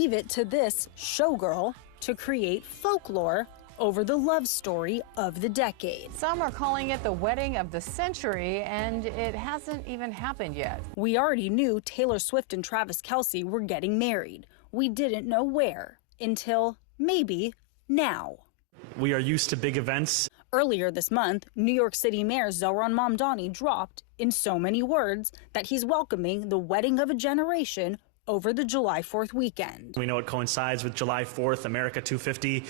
leave it to this showgirl to create folklore over the love story of the decade. Some are calling it the wedding of the century, and it hasn't even happened yet. We already knew Taylor Swift and Travis Kelce were getting married. We didn't know where until maybe now. We are used to big events. Earlier this month, New York City Mayor Zohran Mamdani dropped, in so many words, that he's welcoming the wedding of a generation over the July 4th weekend. We know it coincides with July 4th, America 250,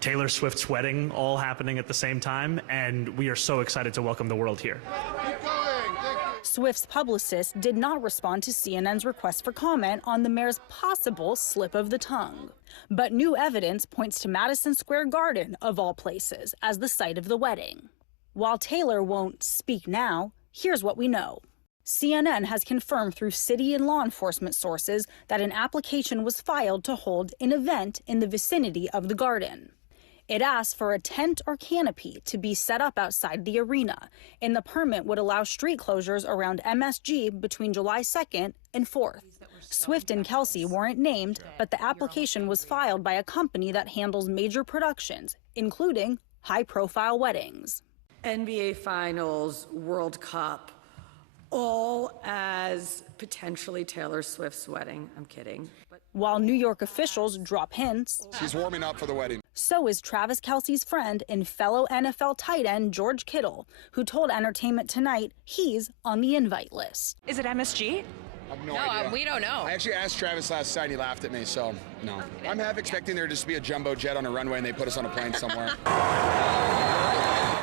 Taylor Swift's wedding, all happening at the same time, and we are so excited to welcome the world here. Swift's publicist did not respond to CNN's request for comment on the mayor's possible slip of the tongue. But new evidence points to Madison Square Garden, of all places, as the site of the wedding. While Taylor won't speak now, here's what we know. CNN has confirmed through city and law enforcement sources that an application was filed to hold an event in the vicinity of the garden. It asked for a tent or canopy to be set up outside the arena, and the permit would allow street closures around MSG between July 2nd and 4th. Swift and Kelce weren't named, but the application was filed by a company that handles major productions, including high-profile weddings. NBA Finals, World Cup, all as potentially Taylor Swift's wedding. I'm kidding. While New York officials drop hints, she's warming up for the wedding. So is Travis Kelce's friend and fellow NFL tight end George Kittle, who told Entertainment Tonight he's on the invite list. Is it MSG? I have no idea. We don't know. I actually asked Travis last night, he laughed at me, so no. I'm half expecting there just to be a jumbo jet on a runway and they put us on a plane somewhere.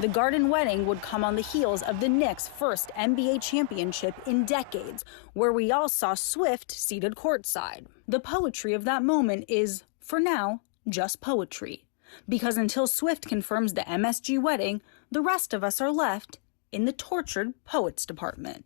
The Garden wedding would come on the heels of the Knicks' first NBA championship in decades, where we all saw Swift seated courtside. The poetry of that moment is, for now, just poetry. Because until Swift confirms the MSG wedding, the rest of us are left in the tortured poets department.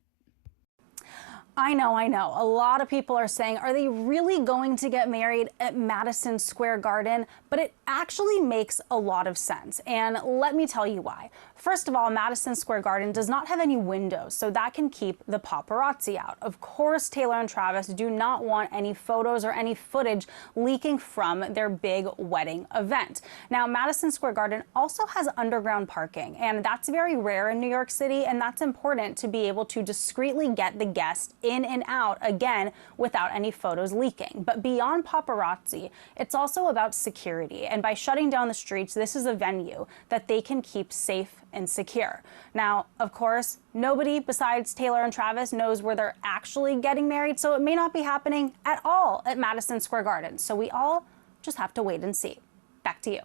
I know. A lot of people are saying, are they really going to get married at Madison Square Garden? But it actually makes a lot of sense. And let me tell you why. First of all, Madison Square Garden does not have any windows, so that can keep the paparazzi out. Of course, Taylor and Travis do not want any photos or any footage leaking from their big wedding event. Now, Madison Square Garden also has underground parking, and that's very rare in New York City, and that's important to be able to discreetly get the guests in and out, again, without any photos leaking. But beyond paparazzi, it's also about security, and by shutting down the streets, this is a venue that they can keep safe and secure. Now, of course, nobody besides Taylor and Travis knows where they're actually getting married, so it may not be happening at all at Madison Square Garden. So we all just have to wait and see. Back to you.